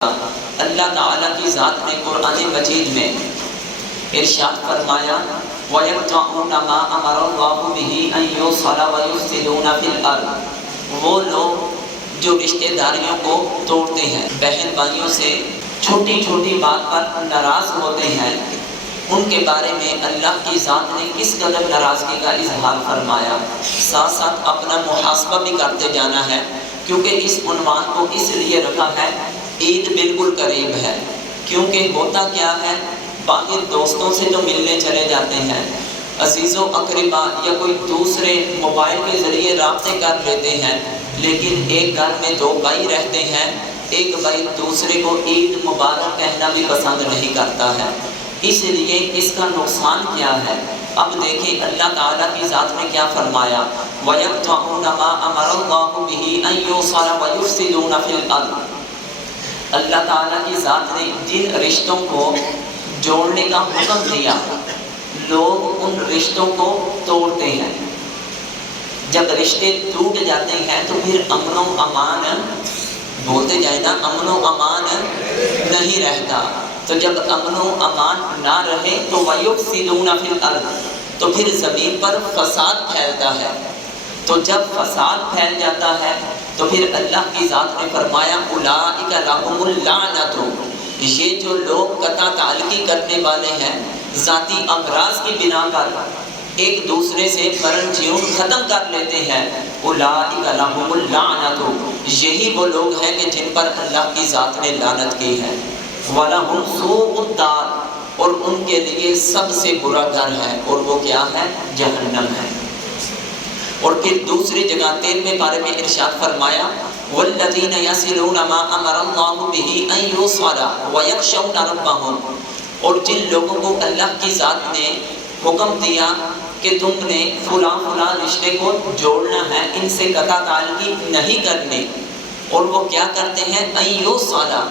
اللہ تعالیٰ کی ذات نے قرآن مجید میں ارشاد فرمایا وَيَقْطَعُونَ مَا أَمَرَ اللَّهُ بِهِ أَن يُوصَلَ وَيُفْسِدُونَ فِي الْأَرْضِ، وہ لوگ جو رشتہ داریوں کو توڑتے ہیں، بہن بھائیوں سے چھوٹی چھوٹی بات پر ناراض ہوتے ہیں، ان کے بارے میں اللہ کی ذات نے کس قدر ناراضگی کا اظہار فرمایا۔ ساتھ ساتھ اپنا محاسبہ بھی کرتے جانا ہے، کیونکہ اس عنوان کو اس لیے رکھا ہے، عید بالکل قریب ہے۔ کیونکہ ہوتا کیا ہے، باقی دوستوں سے تو ملنے چلے جاتے ہیں، عزیز و اقربا یا کوئی دوسرے موبائل کے ذریعے رابطے کر لیتے ہیں، لیکن ایک گھر میں دو بھائی رہتے ہیں، ایک بھائی دوسرے کو عید مبارک کہنا بھی پسند نہیں کرتا ہے۔ اس لیے اس کا نقصان کیا ہے؟ اب دیکھیں اللہ تعالیٰ کی ذات نے کیا فرمایا، وَيَقْطَعُونَ مَا أَمَرَ اللَّهُ بِهِ أَن يُوصَلَ وَيُفْسِدُونَ فِي الْأَرْضِ۔ اللہ تعالیٰ کی ذات نے جن رشتوں کو جوڑنے کا حکم دیا، لوگ ان رشتوں کو توڑتے ہیں۔ جب رشتے ٹوٹ جاتے ہیں تو پھر امن و امان، بولتے جائے نا، امن و امان نہیں رہتا۔ تو جب امن و امان نہ رہے تو وَيُفْسِدُونَ فِي الْأَرْضِ، تو پھر زمین پر فساد پھیلتا ہے۔ تو جب فساد پھیل جاتا ہے تو پھر اللہ کی ذات نے فرمایا اولئک لہم اللعنۃ، یہ جو لوگ قطع تعلقی کرنے والے ہیں، ذاتی امراض کی بنا پر ایک دوسرے سے مرن جیون ختم کر لیتے ہیں، اولئک لہم اللعنۃ، یہی وہ لوگ ہیں کہ جن پر اللہ کی ذات نے لعنت کی ہے، وَلَهُمْ سُوءُ الدَّارِ، اور ان کے لیے سب سے برا گھر ہے، اور وہ کیا ہے؟ جہنم ہے۔ اور پھر دوسری جگہ 13ویں پارے میں ارشاد فرمایا وَالَّذِينَ يَصِلُونَ مَا أَمَرَ اللَّهُ بِهِ أَن يُوصَلَ وَيَخْشَوْنَ رَبَّهُمْ، اور جن لوگوں کو اللہ کی ذات نے حکم دیا کہ تم نے فلاں فلاں رشتے کو جوڑنا ہے، ان سے قطع تعلقی نہیں کرنی، اور وہ کیا کرتے ہیں؟ أَن يُوصَلَ،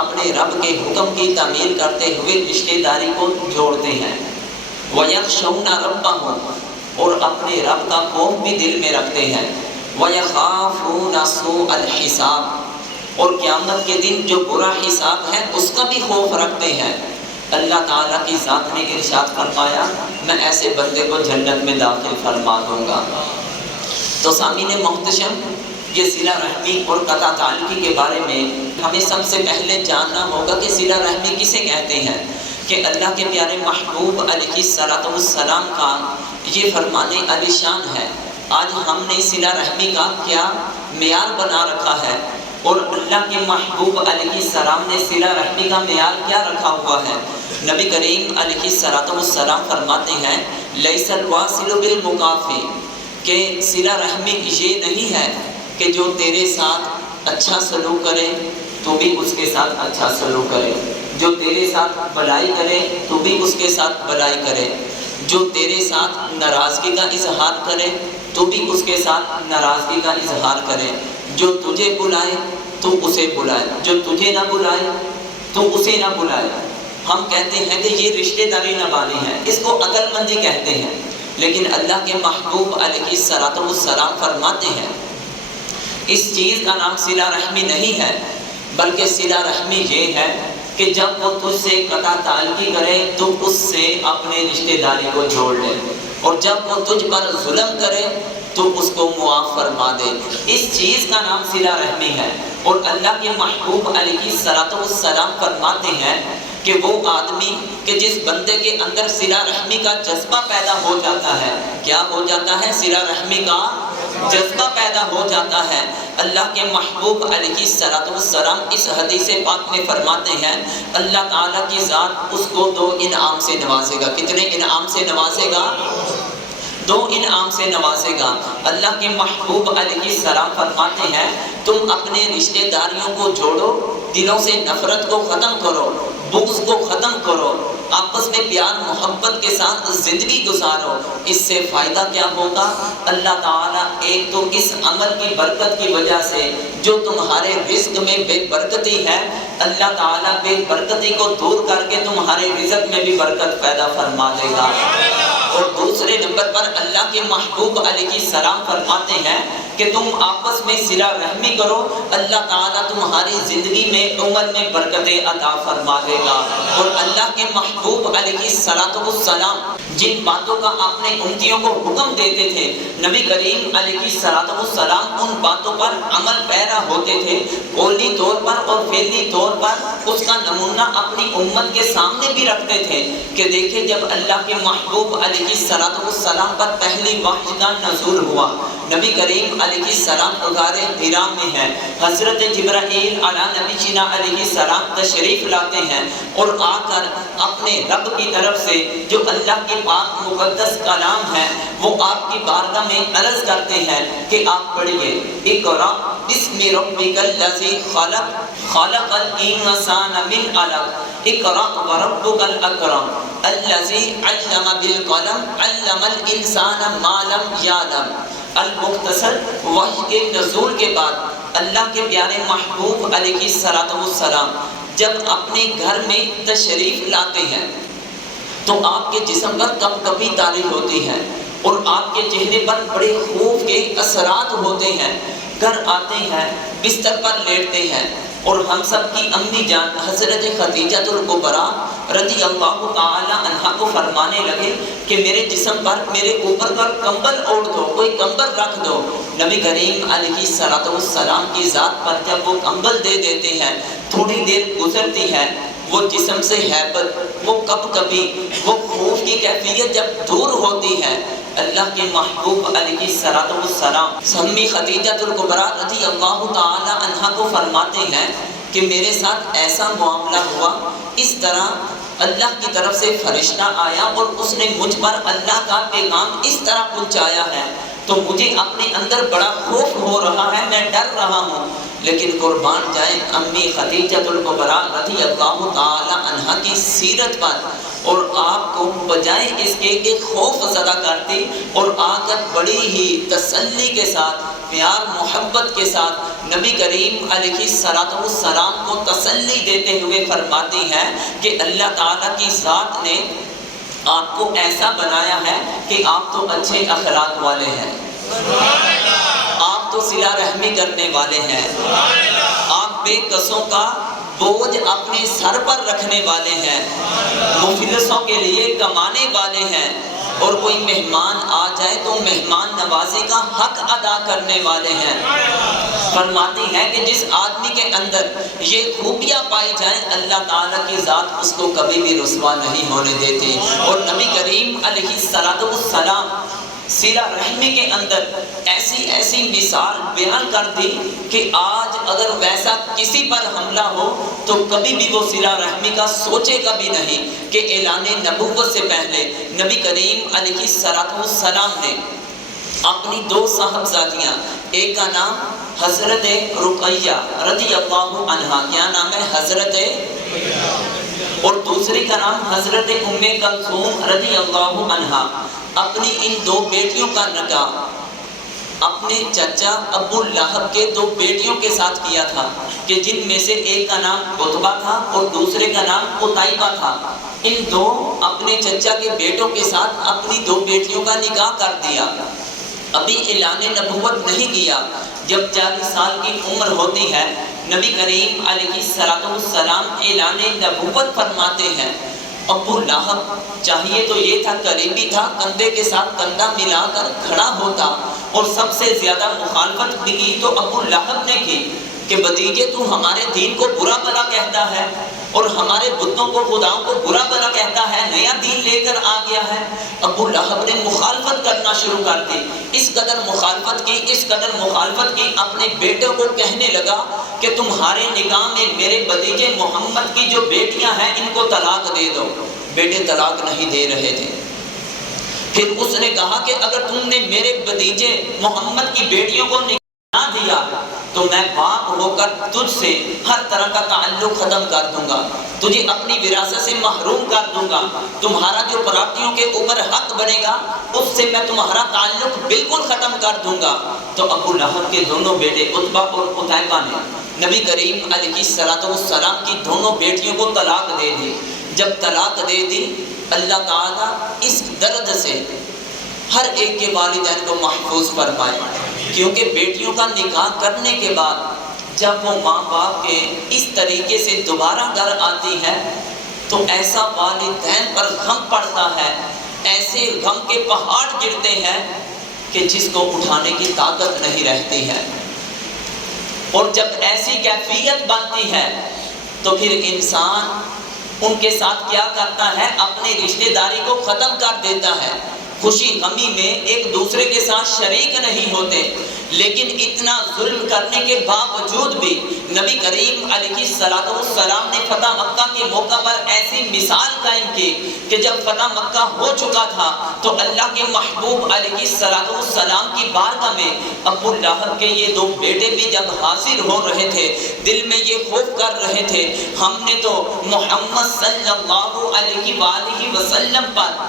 اپنے رب کے حکم کی تعمیل کرتے ہوئے رشتہ داری کو جوڑتے ہیں، وَيَخْشَوْنَ رَبَّهُمْ، اور اپنے رب کا خوف بھی دل میں رکھتے ہیں، وَيَخَافُونَ سُوءَ الْحِسَابِ، اور قیامت کے دن جو برا حساب ہے اس کا بھی خوف رکھتے ہیں۔ اللہ تعالیٰ کی ذات نے ارشاد فرمایا میں ایسے بندے کو جنت میں داخل فرما دوں گا۔ تو سامعین محتشم، یہ صلہ رحمی اور قطع تعلقی کے بارے میں ہمیں سب سے پہلے جاننا ہوگا کہ صلہ رحمی کسے کہتے ہیں، کہ اللہ کے پیارے محبوب علیہ السلام کا یہ فرمان علی شان ہے۔ آج ہم نے صلہ رحمی کا کیا معیار بنا رکھا ہے، اور اللہ کے محبوب علیہ السلام نے صلہ رحمی کا معیار کیا رکھا ہوا ہے؟ نبی کریم علیہ السلام فرماتے ہیں لیس الواصل بالمکافی، کہ صلہ رحمی یہ نہیں ہے کہ جو تیرے ساتھ اچھا سلوک کرے تو بھی اس کے ساتھ اچھا سلوک کرے، جو تیرے ساتھ بھلائی کرے تو بھی اس کے ساتھ بھلائی کرے، جو تیرے ساتھ ناراضگی کا اظہار کرے تو بھی اس کے ساتھ ناراضگی کا اظہار کرے، جو تجھے بلائے تو اسے بلائے، جو تجھے نہ بلائے تو اسے نہ بلائے۔ ہم کہتے ہیں کہ یہ رشتہ داری نبھانی ہے، اس کو عقل مندی کہتے ہیں، لیکن اللہ کے محبوب علیہ السلام فرماتے ہیں اس چیز کا نام صلہ رحمی نہیں ہے، بلکہ صلہ رحمی یہ ہے کہ جب وہ تجھ سے قطع تعلقی کرے تو اس سے اپنے رشتہ داری کو جوڑ لے، اور جب وہ تجھ پر ظلم کرے تو اس کو معاف فرما دے، اس چیز کا نام صلہ رحمی ہے۔ اور اللہ کے محبوب علیہ السلام فرماتے ہیں کہ وہ آدمی کہ جس بندے کے اندر صلہ رحمی کا جذبہ پیدا ہو جاتا ہے، کیا ہو جاتا ہے؟ صلہ رحمی کا جذبہ پیدا ہو جاتا ہے۔ اللہ کے محبوب علیہ السلام اس حدیث پاک میں فرماتے ہیں اللہ تعالیٰ کی ذات اس کو 2 انعام سے نوازے گا۔ کتنے انعام سے نوازے گا؟ 2 انعام سے نوازے گا۔ اللہ کے محبوب علیہ السلام فرماتے ہیں تم اپنے رشتہ داریوں کو جوڑو، دلوں سے نفرت کو ختم کرو، بغض کو ختم کرو، آپس میں پیار محبت کے ساتھ زندگی گزارو۔ اس سے فائدہ کیا ہوگا؟ اللہ تعالیٰ ایک تو اس عمل کی برکت کی وجہ سے جو تمہارے رزق میں بے برکتی ہے، اللہ تعالیٰ بے برکتی کو دور کر کے تمہارے رزق میں بھی برکت پیدا فرما دے گا۔ اور دوسرے نمبر پر اللہ کے محبوب علیہ السلام فرماتے ہیں کہ تم آپس میں صلہ رحمی کرو، اللہ تعالیٰ تمہاری زندگی میں عمر میں برکتیں عطا فرما دے گا۔ اور اللہ کے محبوب علیہ السلام جن باتوں کا آپ نے امتیوں کو حکم دیتے تھے، نبی کریم علیہ السلام ان باتوں پر عمل پیرا ہوتے تھے، قولی طور پر اور فعلی طور پر اس کا نمونہ اپنی امت کے سامنے بھی رکھتے تھے کہ دیکھیں جب اللہ کے محبوب علیہ السلام پر پہلی وحی کا نزول ہوا، نبی کریم علیہ السلام غار حرا میں ہیں، حضرت جبرائیل علی نبی جینا علیہ السلام تشریف لاتے ہیں اور آ کر اپنے رب کی طرف سے جو اللہ کے پاک مقدس کلام ہے وہ آپ کی بارگاہ میں عرض کرتے ہیں کہ آپ پڑھیے، اقرأ بسم ربک الذی خلق خلق الانسان من علق اقرأ وربک الاکرم الذی علم بالقلم علم الانسان ما لم یعلم۔ المختصر وحی کے نزول کے بعد اللہ کے پیارے محبوب علیہ السلام جب اپنے گھر میں تشریف لاتے ہیں تو آپ کے جسم پر کب کبھی تاری ہوتی ہے اور آپ کے چہرے پر بڑے خوف کے اثرات ہوتے ہیں۔ گھر آتے ہیں، بستر پر لیٹتے ہیں اور ہم سب کی امی جان حضرت خدیجہ الکبریٰ رضی اللہ تعالی عنہا کو فرمانے لگے کہ میرے جسم پر، میرے اوپر پر کمبل اوڑھ دو، کوئی کمبل رکھ دو۔ نبی کریم علیہ السلام کی ذات پر جب وہ کمبل دے دیتے ہیں، تھوڑی دیر گزرتی ہے، وہ جسم سے ہیبت، وہ کب کبھی وہ خوف کی کیفیت جب دور ہوتی ہے، اللہ کے محبوب علیہ السلام امی خدیجہ الکبریٰ رضی اللہ تعالی عنہا کو فرماتے ہیں کہ میرے ساتھ ایسا معاملہ ہوا، اس طرح اللہ کی طرف سے فرشتہ آیا اور اس نے مجھ پر اللہ کا پیغام اس طرح پہنچایا ہے تو مجھے اپنے اندر بڑا خوف ہو رہا ہے، میں ڈر رہا ہوں، لیکن قربان جائیں امی خدیجہ الکبریٰ رضی اللہ تعالی عنہا کی سیرت پر، اور آپ کو بجائے اس کے کہ خوف زدہ کرتی اور آ کر بڑی ہی تسلی کے ساتھ، پیار محبت کے ساتھ نبی کریم علیہ السلام کو تسلی دیتے ہوئے فرماتی ہے کہ اللہ تعالیٰ کی ذات نے آپ کو ایسا بنایا ہے کہ آپ تو اچھے اخلاق والے ہیں، آپ تو صلہ رحمی کرنے والے ہیں، آپ بے کسوں کا بوجھ اپنے سر پر رکھنے والے ہیں، مفلسوں کے لیے کمانے والے ہیں، اور کوئی مہمان آ جائے تو مہمان نوازی کا حق ادا کرنے والے ہیں۔ فرماتی ہے کہ جس آدمی کے اندر یہ خوبیاں پائی جائیں اللہ تعالیٰ کی ذات اس کو کبھی بھی رسوا نہیں ہونے دیتی۔ اور نبی کریم علیہ السلام صلہ رحمی کے اندر ایسی ایسی مثال بیان کر دی کہ آج اگر ویسا کسی پر حملہ ہو تو کبھی بھی وہ صلہ رحمی کا سوچے گا بھی نہیں کہ اعلان نبوت سے پہلے نبی کریم علیہ السلام نے اپنی دو صاحبزادیاں، ایک کا نام حضرت رقیہ رضی اللہ عنہا، کیا نام ہے؟ حضرت، اور دوسری کا نام حضرت ام کلثوم رضی اللہ عنہا، اپنی ان دو بیٹیوں کا نکاح اپنے چچا ابو لہب کے دو بیٹیوں کے ساتھ کیا تھا کہ جن میں سے ایک کا نام عتبہ تھا اور دوسرے کا نام عتیبہ تھا۔ ان دو اپنے چچا کے بیٹوں کے ساتھ اپنی دو بیٹیوں کا نکاح کر دیا، ابھی اعلان نبوت نہیں کیا۔ جب 40 سال کی عمر ہوتی ہے نبی کریم علیہ السلام اعلان نبوت فرماتے ہیں۔ ابو لہب چاہیے تو یہ تھا، قریبی تھا، کندھے کے ساتھ کندھا ملا کر کھڑا ہوتا، اور سب سے زیادہ مخالفت بھی کی تو ابو لہب نے کی کہ بھتیجے تو ہمارے دین کو برا بھلا کہتا ہے اور ہمارے بتوں کو، خداؤں کو برا بھلا کہتا ہے، نیا دین لے کر آ گیا ہے۔ ابو لہب نے مخالفت کرنا شروع کر دی، اس قدر مخالفت کی اپنے بیٹوں کو کہنے لگا کہ تمہارے نکاح میں میرے بھتیجے محمد کی جو بیٹیاں ہیں ان کو طلاق دے دو۔ بیٹے طلاق نہیں دے رہے تھے۔ پھر اس نے کہا کہ اگر تم نے میرے بھتیجے محمد کی بیٹیوں کو نہ دیا تو میں باپ ہو کر تجھ سے ہر طرح کا تعلق ختم کر دوں گا، تجھے اپنی وراثت سے محروم کر دوں گا، تمہارا جو پراپرٹیوں کے اوپر حق بنے گا اس سے میں تمہارا تعلق بالکل ختم کر دوں گا۔ تو ابو لہب کے دونوں بیٹے عتبہ اور عتیبہ نے نبی کریم علیہ السلام کی دونوں بیٹیوں کو طلاق دے دی۔ جب طلاق دے دی اللہ تعالیٰ اس درد سے ہر ایک کے والدین کو محفوظ فرمائے۔ کیونکہ بیٹیوں کا نکاح کرنے کے بعد جب وہ ماں باپ کے اس طریقے سے دوبارہ گھر آتی ہے تو ایسا والدین پر غم پڑتا ہے، ایسے غم کے پہاڑ گرتے ہیں کہ جس کو اٹھانے کی طاقت نہیں رہتی ہے۔ اور جب ایسی کیفیت بنتی ہے تو پھر انسان ان کے ساتھ کیا کرتا ہے؟ اپنی رشتہ داری کو ختم کر دیتا ہے، خوشی غمی میں ایک دوسرے کے ساتھ شریک نہیں ہوتے۔ لیکن اتنا ظلم کرنے کے باوجود بھی نبی کریم علیہ السلام نے فتح مکہ کے موقع پر ایسی مثال قائم کی کہ جب فتح مکہ ہو چکا تھا تو اللہ کے محبوب علیہ السلام کی بارگاہ میں ابو لہب کے یہ دو بیٹے بھی جب حاضر ہو رہے تھے، دل میں یہ خوف کر رہے تھے، ہم نے تو محمد صلی اللہ علیہ وآلہ وسلم پر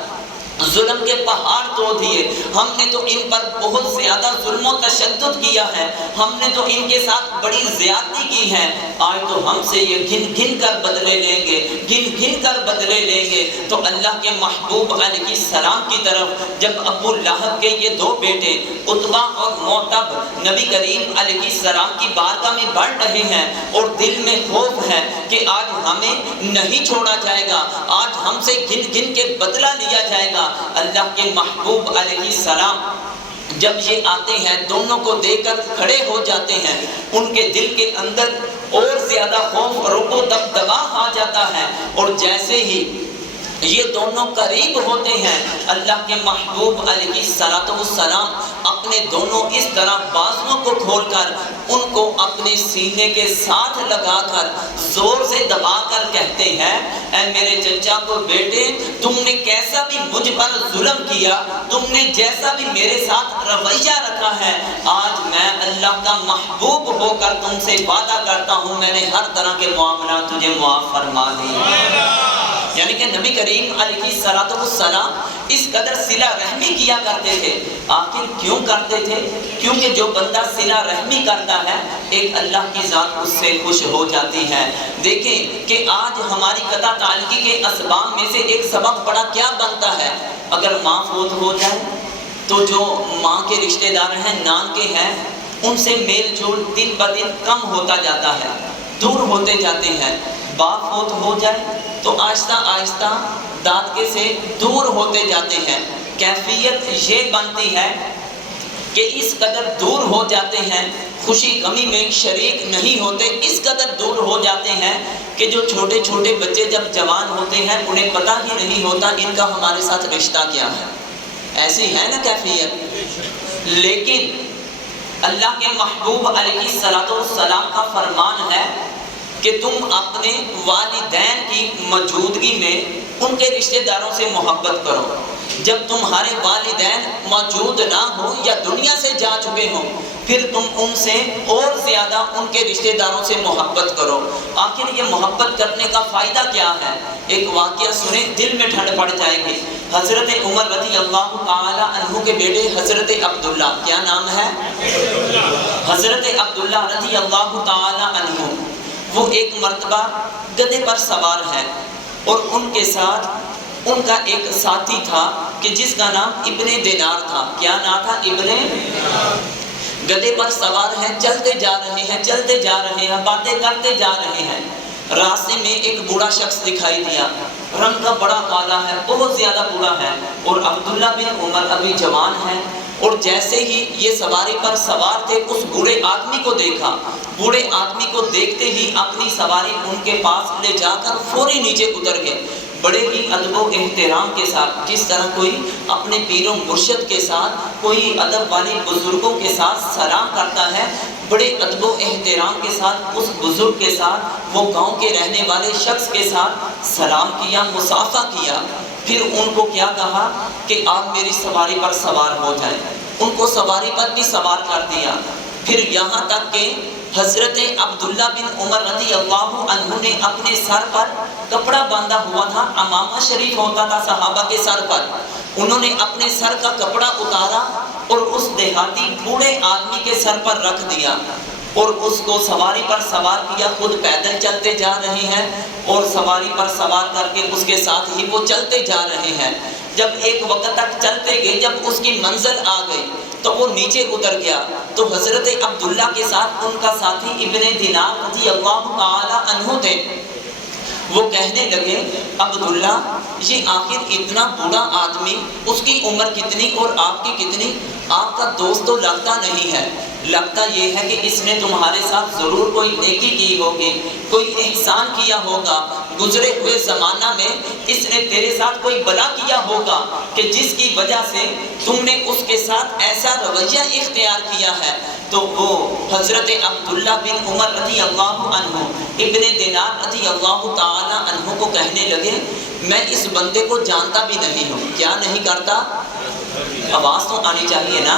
ظلم کے پہاڑ توڑ دیے، ہم نے تو ان پر بہت زیادہ ظلم و تشدد کیا ہے، ہم نے تو ان کے ساتھ بڑی زیادتی کی ہے، آج تو ہم سے یہ گن گن کر بدلے لیں گے، گن گن کر بدلے لیں گے۔ تو اللہ کے محبوب علیہ السلام کی طرف جب ابو لہب کے یہ دو بیٹے عتبہ اور معتب نبی کریم علیہ السلام کی بارگاہ میں بڑھ رہے ہیں اور دل میں خوف ہے کہ آج ہمیں نہیں چھوڑا جائے گا، آج ہم سے گن گن کے بدلہ لیا جائے گا، اللہ کے محبوب علیہ السلام جب یہ آتے ہیں دونوں کو دیکھ کر کھڑے ہو جاتے ہیں، ان کے دل کے اندر اور زیادہ خوف رعب و دبدبا آ جاتا ہے، اور جیسے ہی یہ دونوں قریب ہوتے ہیں اللہ کے محبوب علیہ السلام اپنے دونوں اس طرح بازوؤں کو کھول کر ان کو اپنے سینے کے ساتھ لگا کر زور سے دبا کر کہتے ہیں، اے میرے چچا کو بیٹے، تم نے کیسا بھی مجھ پر ظلم کیا، تم نے جیسا بھی میرے ساتھ رویہ رکھا ہے، آج میں اللہ کا محبوب ہو کر تم سے وعدہ کرتا ہوں میں نے ہر طرح کے معاملات تجھے معاف فرما دیے۔ یعنی کہ نبی کریم علیہ السلام اس قدر صلہ رحمی کیا کرتے تھے۔ آخر کیوں کرتے تھے؟ کیونکہ جو بندہ صلہ رحمی کرتا ہے ایک اللہ کی ذات اس سے خوش ہو جاتی ہے۔ دیکھیں کہ آج ہماری قطع تعلقی کے اسباب میں سے ایک سبب بڑا کیا بنتا ہے؟ اگر ماں فوت ہو جائے تو جو ماں کے رشتہ دار ہیں، نان کے ہیں، ان سے میل جول دن بدن کم ہوتا جاتا ہے، دور ہوتے جاتے ہیں۔ باپ فوت ہو جائے تو آہستہ آہستہ دادکے سے دور ہوتے جاتے ہیں۔ کیفیت یہ بنتی ہے کہ اس قدر دور ہو جاتے ہیں، خوشی غمی میں شریک نہیں ہوتے، اس قدر دور ہو جاتے ہیں کہ جو چھوٹے چھوٹے بچے جب جوان ہوتے ہیں انہیں پتہ ہی نہیں ہوتا ان کا ہمارے ساتھ رشتہ کیا ہے۔ ایسی ہے نا کیفیت۔ لیکن اللہ کے محبوب علیہ السلام کا فرمان ہے کہ تم اپنے والدین کی موجودگی میں ان کے رشتہ داروں سے محبت کرو۔ جب تمہارے والدین موجود نہ ہو یا دنیا سے جا چکے ہوں پھر تم ان سے اور زیادہ ان کے رشتہ داروں سے محبت کرو۔ آخر یہ محبت کرنے کا فائدہ کیا ہے؟ ایک واقعہ سنیں، دل میں ٹھنڈ پڑ جائے گی۔ حضرت عمر رضی اللہ تعالی عنہ کے بیٹے حضرت عبداللہ، کیا نام ہے؟ حضرت عبداللہ رضی اللہ تعالی عنہ، وہ ایک مرتبہ گدھے پر سوار ہے اور ان کے ساتھ ان کا ایک ساتھی تھا کہ جس کا نام ابن دینار تھا۔ کیا نام تھا؟ ابن۔ گدھے پر سوار ہیں، چلتے جا رہے ہیں، چلتے جا رہے ہیں، باتیں کرتے جا رہے ہیں۔ راستے میں ایک بوڑھا شخص دکھائی دیا، رنگ کا بڑا کالا ہے، بہت زیادہ بوڑھا ہے، اور عبداللہ بن عمر ابھی جوان ہے، اور جیسے ہی یہ سواری پر سوار تھے اس بوڑھے آدمی کو دیکھا، بوڑھے آدمی کو دیکھتے ہی اپنی سواری ان کے پاس لے جا کر فوری نیچے اتر گئے، بڑے ہی ادب و احترام کے ساتھ، جس طرح کوئی اپنے پیر و مرشد کے ساتھ، کوئی ادب والے بزرگوں کے ساتھ سلام کرتا ہے، بڑے ادب و احترام کے ساتھ اس بزرگ کے ساتھ، وہ گاؤں کے رہنے والے شخص کے ساتھ سلام کیا، مصافحہ کیا۔ پھر ان کو کیا کہا کہ آپ میری سواری پر سوار ہو جائیں، ان کو سواری پر بھی سوار کر دیا۔ پھر یہاں تک کہ حضرت عبداللہ بن عمر رضی اللہ عنہ نے اپنے سر پر کپڑا باندھا ہوا تھا، عمامہ شریف ہوتا تھا صحابہ کے سر پر، انہوں نے اپنے سر کا کپڑا اتارا اور اس دیہاتی بوڑھے آدمی کے سر پر رکھ دیا اور اس کو سواری پر سوار کیا، خود پیدل چلتے جا رہے ہیں اور سواری پر سوار کر کے اس کے ساتھ ہی وہ چلتے جا رہے ہیں۔ جب ایک وقت تک چلتے گئے، جب اس کی منزل آ گئی تو وہ نیچے اتر گیا، تو حضرت عبداللہ کے ساتھ ان کا ساتھی ابن دینار رضی اللہ تعالی عنہ تھے، وہ کہنے لگے عبداللہ یہ آخر اتنا بوڑھا آدمی، اس کی عمر کتنی اور آپ کی کتنی، آپ کا دوست تو لگتا نہیں ہے، لگتا یہ ہے کہ اس نے تمہارے ساتھ ضرور کوئی نیکی کی ہوگی، کوئی احسان کیا ہوگا، گزرے ہوئے زمانہ میں اس نے تیرے ساتھ کوئی بلا کیا ہوگا کہ جس کی وجہ سے تم نے اس کے ساتھ ایسا رویہ اختیار کیا ہے۔ تو وہ حضرت عبداللہ بن عمر رضی اللہ عنہ ابن دینار رضی اللہ تعالی عنہ کو کہنے لگے میں اس بندے کو جانتا بھی نہیں ہوں۔ کیا نہیں کرتا؟ آواز تو آنی چاہیے نا۔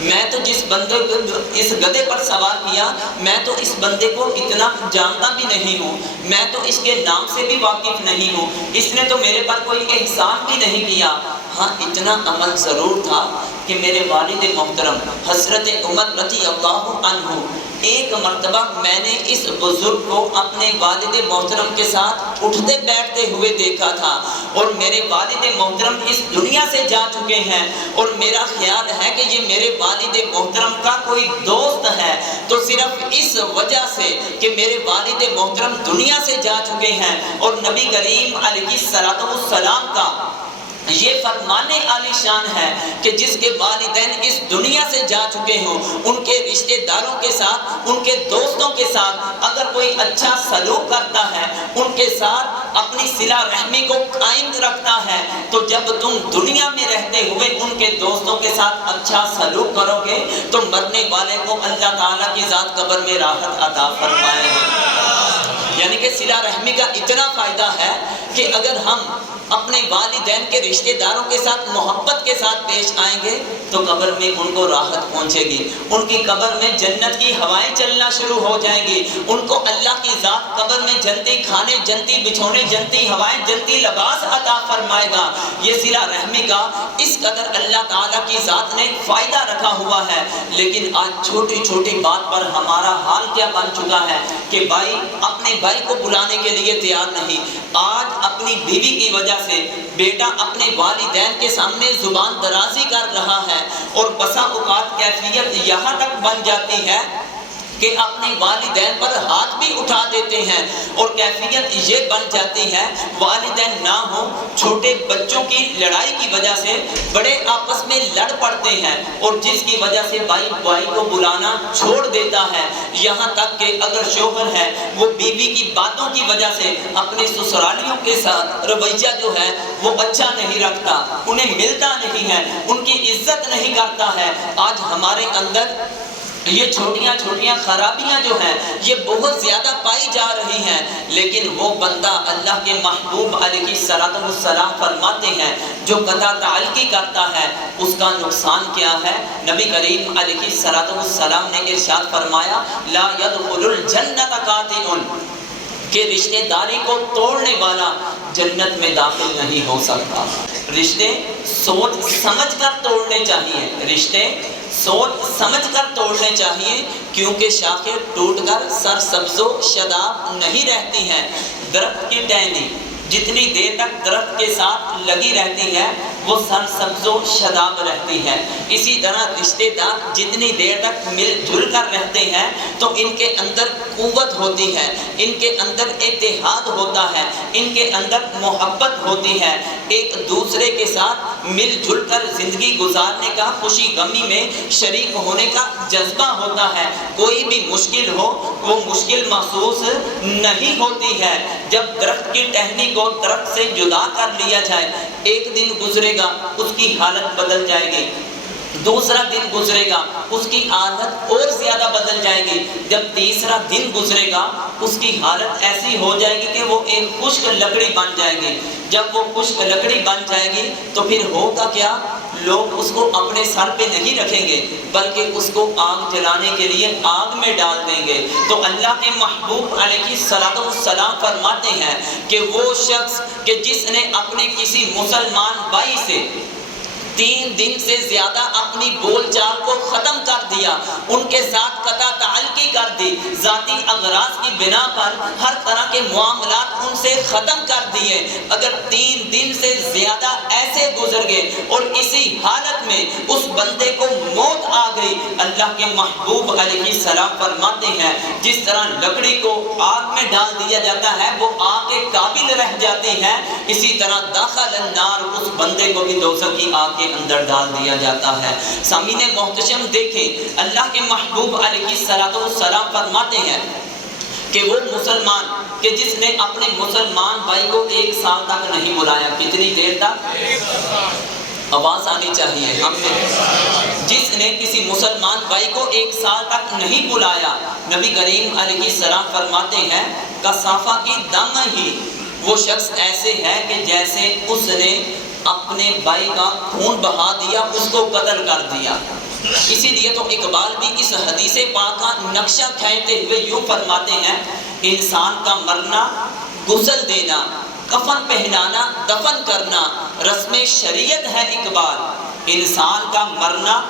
میں تو جس بندے کو اس گدھے پر سوار کیا، میں تو اس بندے کو اتنا جانتا بھی نہیں ہوں، میں تو اس کے نام سے بھی واقف نہیں ہوں، اس نے تو میرے پر کوئی احسان بھی نہیں کیا۔ ہاں اتنا عمل ضرور تھا کہ میرے والد محترم حضرت عمر رضی اللہ عنہ ایک مرتبہ میں نے اس بزرگ کو اپنے والد محترم کے ساتھ اٹھتے بیٹھتے ہوئے دیکھا تھا، اور میرے والد محترم اس دنیا سے جا چکے ہیں، اور میرا خیال ہے کہ یہ میرے والد محترم کا کوئی دوست ہے، تو صرف اس وجہ سے کہ میرے والد محترم دنیا سے جا چکے ہیں اور نبی کریم علیہ السلام کا یہ فرمانے عالی شان ہے کہ جس کے والدین اس دنیا سے جا چکے ہوں، ان کے رشتہ داروں کے ساتھ، ان کے دوستوں کے ساتھ اگر کوئی اچھا سلوک کرتا ہے، ان کے ساتھ اپنی صلہ رحمی کو قائم رکھتا ہے، تو جب تم دنیا میں رہتے ہوئے ان کے دوستوں کے ساتھ اچھا سلوک کرو گے تو مرنے والے کو اللہ تعالیٰ کی ذات قبر میں راحت عطا فرمائے گا۔ یعنی کہ صلہ رحمی کا اتنا فائدہ ہے کہ اگر ہم اپنے والدین کے رشتہ داروں کے ساتھ محبت کے ساتھ پیش آئیں گے تو قبر میں ان کو راحت پہنچے گی، ان کی قبر میں جنت کی ہوائیں چلنا شروع ہو جائیں گی، ان کو اللہ کی ذات قبر میں جنتی کھانے، جنتی بچھونے، جنتی ہوائیں، جنتی لباس عطا فرمائے گا۔ یہ صلہ رحمی کا اس قدر اللہ تعالیٰ کی ذات نے فائدہ رکھا ہوا ہے، لیکن آج چھوٹی چھوٹی بات پر ہمارا حال کیا بن چکا ہے کہ بھائی اپنے بھائی کو بلانے کے لیے تیار نہیں۔ آج اپنی بیوی کی وجہ سے بیٹا اپنے والدین کے سامنے زبان درازی کر رہا ہے، اور بسا اوقات کیفیت یہاں تک بن جاتی ہے کہ اپنے والدین پر ہاتھ بھی اٹھا دیتے ہیں، اور کیفیت یہ بن جاتی ہے والدین نہ ہوں، چھوٹے بچوں کی لڑائی کی وجہ سے بڑے آپس میں لڑ پڑتے ہیں، اور جس کی وجہ سے بھائی بھائی کو بلانا چھوڑ دیتا ہے، یہاں تک کہ اگر شوہر ہے وہ بیوی کی باتوں کی وجہ سے اپنے سسرالیوں کے ساتھ رویہ جو ہے وہ اچھا نہیں رکھتا، انہیں ملتا نہیں ہے، ان کی عزت نہیں کرتا ہے۔ آج ہمارے اندر یہ چھوٹیاں چھوٹیاں خرابیاں جو ہیں یہ بہت زیادہ پائی جا رہی ہیں، لیکن وہ بندہ اللہ کے محبوب علیہ السلام فرماتے ہیں جو قطع تعلقی کرتا ہے اس کا نقصان کیا ہے۔ نبی کریم علیہ السلام نے ارشاد فرمایا لا يدخل الجنت قاطع، کہ رشتہ داری کو توڑنے والا جنت میں داخل نہیں ہو سکتا۔ رشتے سوچ سمجھ کر توڑنے چاہیے، رشتے سوچ سمجھ کر توڑنے چاہیے، کیونکہ شاخیں ٹوٹ کر سر سبز و شاداب نہیں رہتی ہیں۔ درخت کی ٹہنی جتنی دیر تک درخت کے ساتھ لگی رہتی ہے وہ سر سبز و شاداب رہتی ہے، اسی طرح رشتے دار جتنی دیر تک مل جل کر رہتے ہیں تو ان کے اندر قوت ہوتی ہے، ان کے اندر اتحاد ہوتا ہے، ان کے اندر محبت ہوتی ہے، ایک دوسرے کے ساتھ مل جل کر زندگی گزارنے کا، خوشی غمی میں شریک ہونے کا جذبہ ہوتا ہے۔ کوئی بھی مشکل ہو وہ مشکل محسوس نہیں ہوتی ہے۔ جب درخت کی ٹہنی کو درخت سے جدا کر لیا جائے، ایک دن گزرے گا اس کی حالت بدل جائے گی، دوسرا دن گزرے گا اس کی حالت اور زیادہ بدل جائے گی، جب تیسرا دن گزرے گا اس کی حالت ایسی ہو جائے گی کہ وہ ایک خشک لکڑی بن جائے گی۔ جب وہ خشک لکڑی بن جائے گی تو پھر ہوگا کیا؟ لوگ اس کو اپنے سر پہ نہیں رکھیں گے بلکہ اس کو آگ جلانے کے لیے آگ میں ڈال دیں گے۔ تو اللہ کے محبوب علیہ السلام فرماتے ہیں کہ وہ شخص کہ جس نے اپنے کسی مسلمان بھائی سے 3 دن سے زیادہ اپنی بول چال کو ختم کر دیا، ان کے ساتھ قطع تعلقی کر دی، ذاتی اغراض کی بنا پر ہر طرح کے معاملات ان سے ختم کر دیے. اگر 3 دن سے زیادہ ایسے گزر گئے اور اسی حالت میں اس بندے کو موت آ گئی, اللہ کے محبوب علیہ السلام فرماتے ہیں جس طرح لکڑی کو آگ میں ڈال دیا جاتا ہے وہ آگ کے قابل رہ جاتی ہے, اسی طرح داخل النار, اس بندے کو بھی دوزخ کی آگ کے اندر ڈال دیا جاتا ہے. سامعین محتشم دیکھیں, اللہ کے محبوب علیہ السلام فرماتے ہیں کہ وہ مسلمان کہ جس نے اپنے مسلمان بھائی کو 1 سال تک نہیں بلایا. کتنی دیر تک؟ آواز آنی چاہیے ہم میں. جس نے کسی مسلمان بھائی کو 1 سال تک نہیں بلایا, نبی کریم علیہ السلام فرماتے ہیں کثافہ کی دم ہی وہ شخص ایسے ہے کہ جیسے اس نے اپنے بھائی کا خون بہا دیا, اس کو قتل کر دیا. اسی لیے تو اقبال بھی اس حدیث پاک کا نقشہ کھینچتے ہوئے یوں فرماتے ہیں انسان کا مرنا, غسل دینا, کفن پہنانا, دفن کرنا رسم شریعت ہے اقبال. انسان کا مرنا,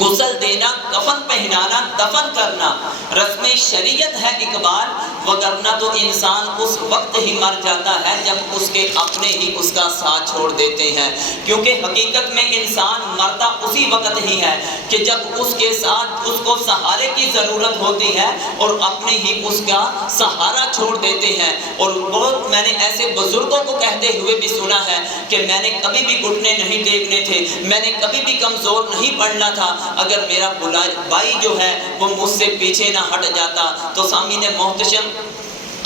غسل دینا, کفن پہنانا, دفن کرنا رسم شریعت ہے اقبال, وگرنہ تو انسان اس وقت ہی مر جاتا ہے جب اس کے اپنے ہی اس کا ساتھ چھوڑ دیتے ہیں. کیونکہ حقیقت میں انسان مرتا اسی وقت ہی ہے کہ جب اس کے ساتھ اس کو سہارے کی ضرورت ہوتی ہے اور اپنے ہی اس کا سہارا چھوڑ دیتے ہیں. اور بہت میں نے ایسے بزرگوں کو کہتے ہوئے بھی سنا ہے کہ میں نے کبھی بھی گھٹنے نہیں ٹیکنے تھے, میں نے کبھی بھی کمزور نہیں پڑنا تھا, اگر میرا بھائی جو ہے وہ مجھ سے پیچھے نہ ہٹ جاتا. تو سامعین محتشم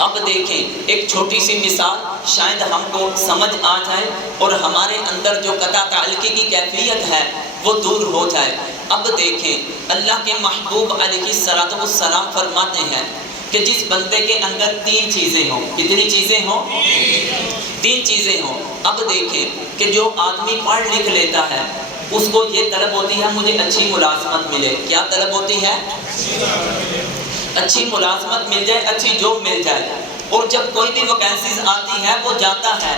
اب دیکھیں ایک چھوٹی سی مثال شاید ہم کو سمجھ آ جائے اور ہمارے اندر جو قطع تعلقی کی کیفیت ہے وہ دور ہو جائے. اب دیکھیں اللہ کے محبوب علیہ السلام فرماتے ہیں کہ جس بندے کے اندر 3 چیزیں ہوں. کتنی چیزیں ہوں؟ 3 چیزیں ہوں. اب دیکھیں کہ جو آدمی پڑھ لکھ لیتا ہے اس کو یہ طلب ہوتی ہے مجھے اچھی ملازمت ملے. کیا طلب ہوتی ہے؟ اچھی ملازمت مل جائے, اچھی جاب مل جائے. اور جب کوئی بھی ویکینسیز آتی ہے وہ جاتا ہے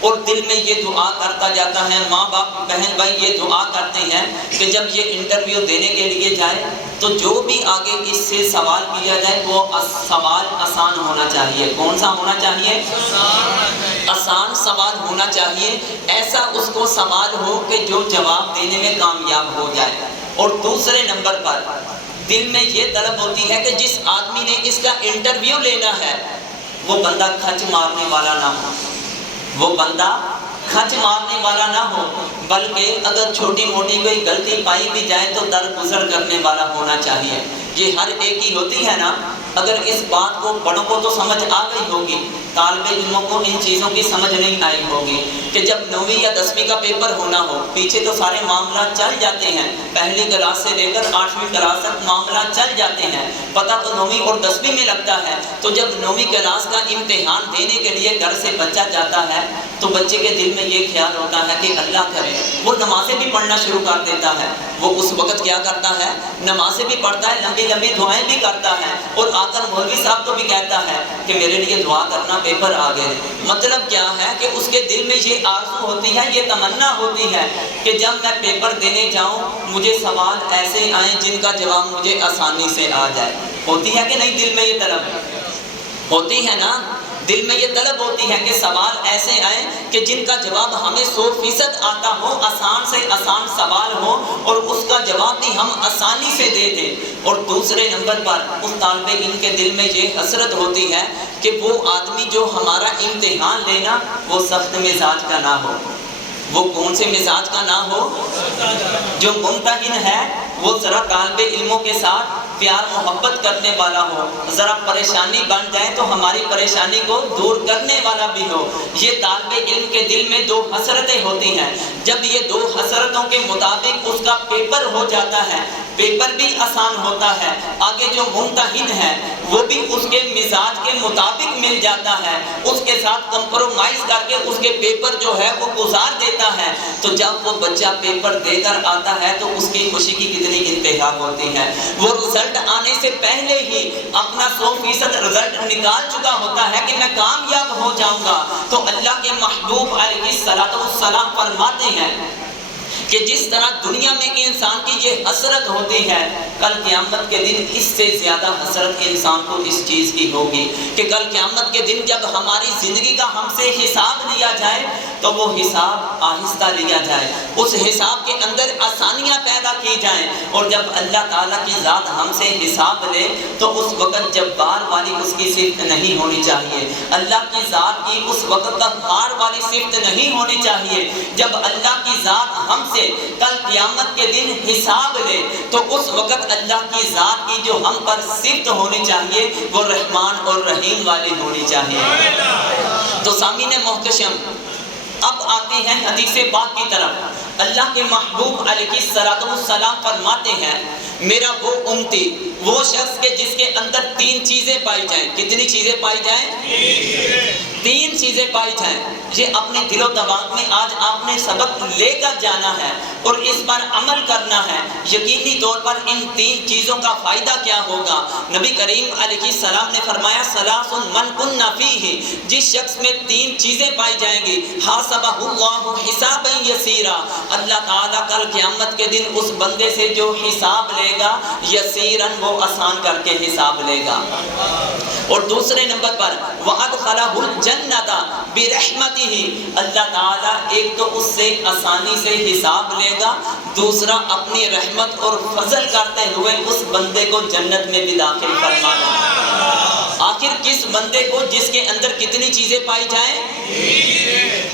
اور دل میں یہ دعا کرتا جاتا ہے, ماں باپ بہن بھائی یہ دعا کرتے ہیں کہ جب یہ انٹرویو دینے کے لیے جائے تو جو بھی آگے اس سے سوال کیا جائے وہ سوال آسان ہونا چاہیے. کون سا ہونا چاہیے؟ آسان سوال ہونا چاہیے. ایسا اس کو سوال ہو کہ جو جواب دینے میں کامیاب ہو جائے. اور دوسرے نمبر پر دل میں یہ طلب ہوتی ہے کہ جس آدمی نے اس کا انٹرویو لینا ہے وہ بندہ کھچ مارنے والا نہ ہو, وہ بندہ کھچ مارنے والا نہ ہو, بلکہ اگر چھوٹی موٹی کوئی غلطی پائی بھی جائے تو درگزر کرنے والا ہونا چاہیے. یہ ہر ایک کی ہوتی ہے نا. اگر اس بات کو بڑوں کو تو سمجھ آ گئی ہوگی, طالب علموں کو ان چیزوں کی سمجھ نہیں آئی ہوگی کہ جب 9ویں یا 10ویں کا پیپر ہونا ہو, پیچھے تو سارے معاملات چل جاتے ہیں, پہلی کلاس سے لے کر 8ویں کلاس تک معاملات چل جاتے ہیں, پتہ تو 9ویں اور 10ویں میں لگتا ہے. تو جب 9ویں کلاس کا امتحان دینے کے لیے گھر سے بچہ جاتا ہے تو بچے کے دل میں یہ خیال ہوتا ہے کہ اللہ کرے وہ نمازیں بھی پڑھنا شروع کر دیتا ہے. وہ اس وقت کیا کرتا ہے؟ نمازیں بھی پڑھتا ہے, لمبی لمبی دعائیں بھی کرتا ہے, اور آ کر مولوی صاحب کو بھی کہتا ہے کہ میرے لیے دعا کرنا, پیپر آ گئے. مطلب کیا ہے کہ اس کے دل میں یہ آرزو ہوتی ہے, یہ تمنا ہوتی ہے کہ جب میں پیپر دینے جاؤں مجھے سوال ایسے آئیں جن کا جواب مجھے آسانی سے آ جائے. ہوتی ہے کہ نہیں؟ دل میں یہ طلب ہوتی ہے نا. دل میں یہ طلب ہوتی ہے کہ سوال ایسے آئیں کہ جن کا جواب ہمیں 100% آتا ہو, آسان سے آسان سوال ہو اور اس کا جواب بھی ہم آسانی سے دے دیں. اور دوسرے نمبر پر اس طالب علم کے دل میں یہ حسرت ہوتی ہے کہ وہ آدمی جو ہمارا امتحان لینا وہ سخت مزاج کا نہ ہو. وہ کون سے مزاج کا نہ ہو؟ جو ممتحن ہے وہ ذرا طالب علموں کے ساتھ پیار محبت کرنے والا ہو, ذرا پریشانی بن جائے تو ہماری پریشانی کو دور کرنے والا بھی ہو. یہ طالب علم کے دل میں 2 حسرتیں ہوتی ہیں. جب یہ 2 حسرتوں کے مطابق اس کا پیپر ہو جاتا ہے, پیپر بھی آسان ہوتا ہے, آگے جو ممتحن ہے وہ بھی اس کے مزاج کے مطابق مل جاتا ہے, اس کے ساتھ کمپرومائز کر کے اس کے پیپر جو ہے وہ گزار دیتا ہے, تو جب وہ بچہ پیپر دے کر آتا ہے تو اس کی خوشی کی کتنی انتہا ہوتی ہے. وہ رزلٹ آنے سے پہلے ہی اپنا 100% رزلٹ نکال چکا ہوتا ہے کہ میں کامیاب ہو جاؤں گا. تو اللہ کے محبوب علیہ السلام فرماتے ہیں کہ جس طرح دنیا میں انسان کی یہ حسرت ہوتی ہے، کل قیامت کے دن اس سے زیادہ حسرت انسان کو اس چیز کی ہوگی کہ کل قیامت کے دن جب ہماری زندگی کا ہم سے حساب لیا جائے تو وہ حساب آہستہ لیا جائے، اس حساب کے اندر آسانیاں پیدا کی جائیں، اور جب اللہ تعالیٰ کی ذات ہم سے حساب لے تو اس وقت جبار والی اس کی صفت نہیں ہونی چاہیے، اللہ کی ذات کی اس وقت قہار والی صفت نہیں ہونی چاہیے۔ جب اللہ کی ذات ہم سے کل قیامت کے دن حساب لے تو اس وقت اللہ کی ذات کی جو ہم پر صفت ہونی چاہیے وہ رحمان اور رحیم والی ہونی چاہیے۔ تو سامعین محتشم، اب آتے ہیں حدیث پاک کی طرف۔ اللہ کے محبوب علیہ السلام فرماتے ہیں، میرا وہ امتی، وہ شخص کے جس کے اندر تین چیزیں پائی جائیں۔ کتنی چیزیں پائی جائیں؟ تین چیزیں پائی جائیں۔ یہ اپنے دل و دماغ میں آج آپ نے سبق لے کر جانا ہے اور اس پر عمل کرنا ہے۔ یقینی طور پر ان تین چیزوں کا فائدہ کیا ہوگا؟ نبی کریم علیہ السلام نے فرمایا، ثلاث من کن فیہ، جس شخص میں تین چیزیں پائی جائیں گی، حاسبہ اللہ حسابا یسیرا، اللہ تعالیٰ کل قیامت کے دن اس بندے سے جو حساب لے گا، یسیرن وہ آسان کر کے حساب لے گا۔ اور دوسرے نمبر پر وَأَدْخَلَهُ الْجَنَّةَ بِرَحْمَتِهِ، اللہ تعالیٰ ایک تو اس سے آسانی سے حساب لے گا، دوسرا اپنی رحمت اور فضل کرتے ہوئے اس بندے کو جنت میں بھی داخل فرما دے۔ آخر کس بندے کو جس کے اندر کتنی چیزیں پائی جائیں؟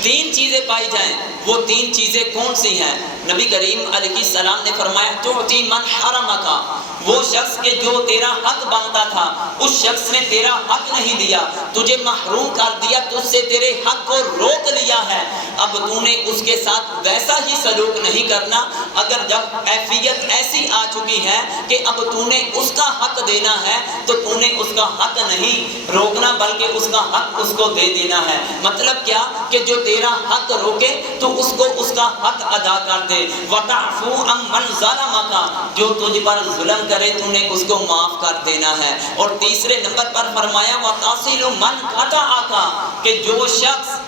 تین چیزیں پائی جائیں۔ وہ تین چیزیں کون سی ہیں؟ نبی کریم علیہ السلام نے فرمایا، تُعْطِي مَنْ حَرَمَكَ، وہ شخص کے جو تیرا حق بنتا تھا اس شخص نے تیرا حق نہیں دیا، تجھے محروم کر دیا، تجھ سے تیرے حق کو روک لیا ہے، اب تو نے اس کے ساتھ ویسا ہی سلوک نہیں کرنا۔ اگر جب کیفیت ایسی آ چکی ہے کہ اب تو نے اس کا حق دینا ہے تو تو نے اس کا حق نہیں روکنا بلکہ اس کا حق اس کو دے دینا ہے۔ مطلب کیا کہ جو تیرا حق روکے تو اس کو اس کا حق ادا کر دے۔ وَتَعْفُو عَمَّنْ ظَلَمَكَ، جو تجھ پر ظلم کرے تو نے اس کو معاف کر دینا ہے۔ اور تیسرے نمبر پر فرمایا وَتَصِلُ مَنْ قَطَعَكَ، کہ جو شخص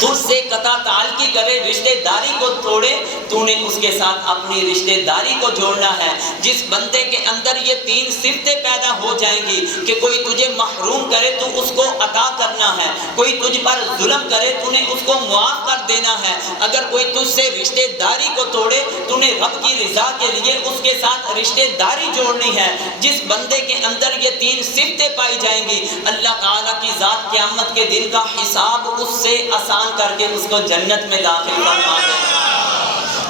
تجھ سے قطع تعلقی کرے، رشتہ داری کو توڑے، تو نے اس کے ساتھ اپنی رشتہ داری کو جوڑنا ہے۔ جس بندے کے اندر یہ تین صفتیں پیدا ہو جائیں گی کہ کوئی تجھے محروم کرے تو اس کو عطا کرنا ہے، کوئی تجھ پر ظلم کرے تو نے اس کو معاف کر دینا ہے، اگر کوئی تجھ سے رشتہ داری کو توڑے تو نے رب کی رضا کے لیے اس کے ساتھ رشتہ داری جوڑنی ہے۔ جس بندے کے اندر یہ تین صفتیں پائی جائیں گی، اللہ تعالیٰ کی ذات قیامت کے دن کا حساب اس سے آسان کر کے اس کو جنت میں داخل فرما دے۔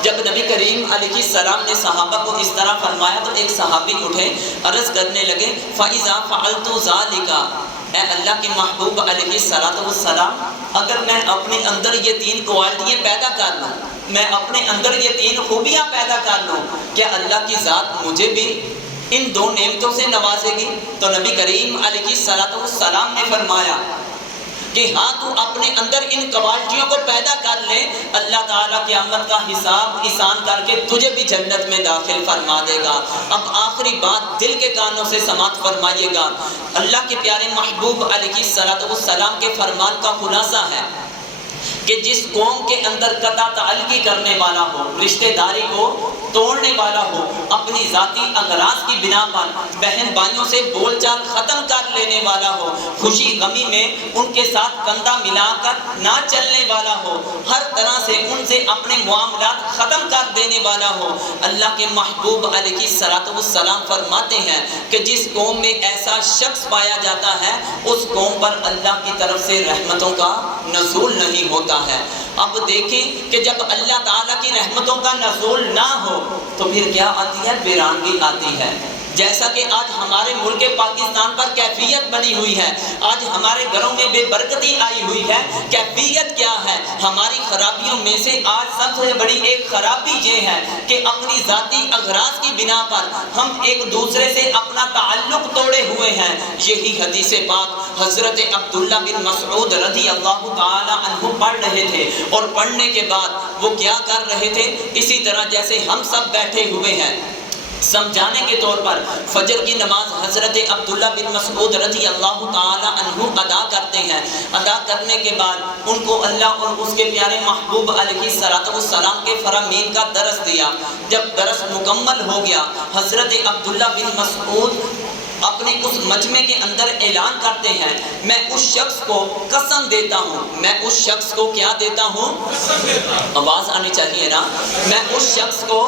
جب نبی کریم علیہ السلام نے صحابہ کو اس طرح فرمایا تو ایک صحابی اٹھے، عرض کرنے لگے، فَإِذَا فَعَلْتُ ذَلِكَ، اے اللہ کے محبوب علیہ السلام، اگر میں اپنے اندر یہ تین کوالٹیاں پیدا کر لوں، میں اپنے اندر یہ تین خوبیاں پیدا کر لوں، کیا اللہ کی ذات مجھے بھی ان دو نعمتوں سے نوازے گی؟ تو نبی کریم علیہ السلام نے فرمایا کہ ہاں تو اپنے اندر ان کوالٹیوں کو پیدا کر لے، اللہ تعالیٰ قیامت کا حساب آسان کر کے تجھے بھی جنت میں داخل فرما دے گا۔ اب آخری بات دل کے کانوں سے سماعت فرمائیے گا۔ اللہ کے پیارے محبوب علیہ السلام کے فرمان کا خلاصہ ہے کہ جس قوم کے اندر قطع تعلقی کرنے والا ہو، رشتہ داری کو توڑنے والا ہو، اپنی ذاتی اغراض کی بنا پر بہن بھائیوں سے بول چال ختم کر لینے والا ہو، خوشی غمی میں ان کے ساتھ کندھا ملا کر نہ چلنے والا ہو، ہر طرح سے ان سے اپنے معاملات ختم کر دینے والا ہو، اللہ کے محبوب علیہ السلام فرماتے ہیں کہ جس قوم میں ایسا شخص پایا جاتا ہے اس قوم پر اللہ کی طرف سے رحمتوں کا نزول نہیں ہوتا ہے۔ اب دیکھیں کہ جب اللہ تعالیٰ کی رحمتوں کا نزول نہ ہو تو پھر کیا آتی ہے؟ ویرانگی آتی ہے۔ جیسا کہ آج ہمارے ملک پاکستان پر کیفیت بنی ہوئی ہے، آج ہمارے گھروں میں بے برکتی آئی ہوئی ہے، کیفیت کیا ہے؟ ہماری خرابیوں میں سے آج سب سے بڑی ایک خرابی یہ ہے کہ اپنی ذاتی اغراض کی بنا پر ہم ایک دوسرے سے اپنا تعلق توڑے ہوئے ہیں۔ یہی حدیث پاک حضرت عبداللہ بن مسعود رضی اللہ تعالی عنہ پڑھ رہے تھے، اور پڑھنے کے بعد وہ کیا کر رہے تھے؟ اسی طرح جیسے ہم سب بیٹھے ہوئے ہیں، سمجھانے کے طور پر فجر کی نماز حضرت عبداللہ بن مسعود رضی اللہ تعالی عنہ ادا کرتے ہیں۔ ادا کرنے کے بعد ان کو اللہ اور اس کے پیارے محبوب علیہ السلام کے فرامین کا درس دیا۔ جب درس مکمل ہو گیا، حضرت عبداللہ بن مسعود اپنے اس مجمع کے اندر اعلان کرتے ہیں، میں اس شخص کو قسم دیتا ہوں، میں اس شخص کو کیا دیتا ہوں؟ قسم دیتا ہوں۔ آواز آنی چاہیے نا، میں اس شخص کو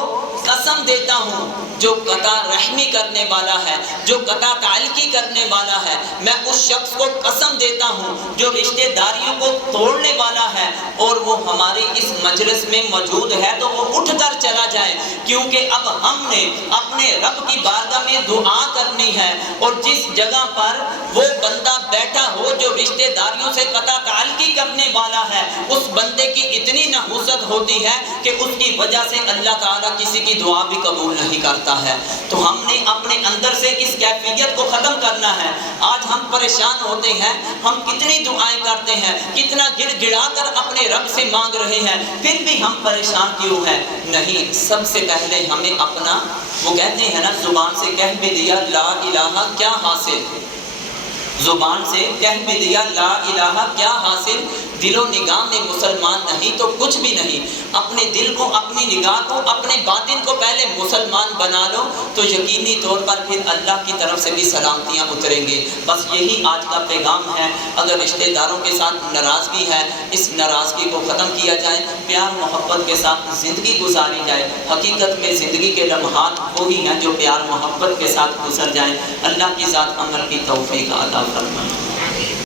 قسم دیتا ہوں جو قطع رحمی کرنے والا ہے، جو قطع تعلقی کرنے والا ہے، میں اس شخص کو قسم دیتا ہوں جو رشتہ داریوں کو توڑنے والا ہے، اور وہ ہمارے اس مجلس میں موجود ہے تو وہ اٹھ کر چلا جائے، کیونکہ اب ہم نے اپنے رب کی بارگاہ میں دعا کرنی ہے، اور جس جگہ پر وہ بندہ بیٹھا ہو جو رشتہ داریوں سے قطع تعلقی کرنے والا ہے، اس بندے کی اتنی نحوست ہوتی ہے کہ اس کی وجہ سے اللہ تعالیٰ کسی کی دعا بھی قبول نہیں کرتا ہے۔ تو ہم نے اپنے اندر سے اس کیفیت کو ختم کرنا ہے۔ آج ہم پریشان ہوتے ہیں، ہم کتنی دعائیں کرتے ہیں، کتنا گڑ گڑا کر اپنے رب سے مانگ رہے ہیں، پھر بھی ہم پریشان کیوں ہیں؟ نہیں، سب سے پہلے ہمیں اپنا، وہ کہتے ہیں نا، زبان سے کہہ بھی دیا لا الہ کیا حاصل، زبان سے کہہ بھی دیا لا الہ کیا حاصل، دل و نگاہ میں مسلمان نہیں تو کچھ بھی نہیں۔ اپنے دل کو، اپنی نگاہ کو، اپنے باطن کو پہلے مسلمان بنا لو تو یقینی طور پر پھر اللہ کی طرف سے بھی سلامتیاں اتریں گے۔ بس یہی آج کا پیغام ہے۔ اگر رشتہ داروں کے ساتھ ناراضگی ہے، اس ناراضگی کو ختم کیا جائے، پیار محبت کے ساتھ زندگی گزاری جائے۔ حقیقت میں زندگی کے لمحات وہی ہیں جو پیار محبت کے ساتھ گزر جائیں۔ اللہ کی ذات عمل کی توفیق عطا فرمائے۔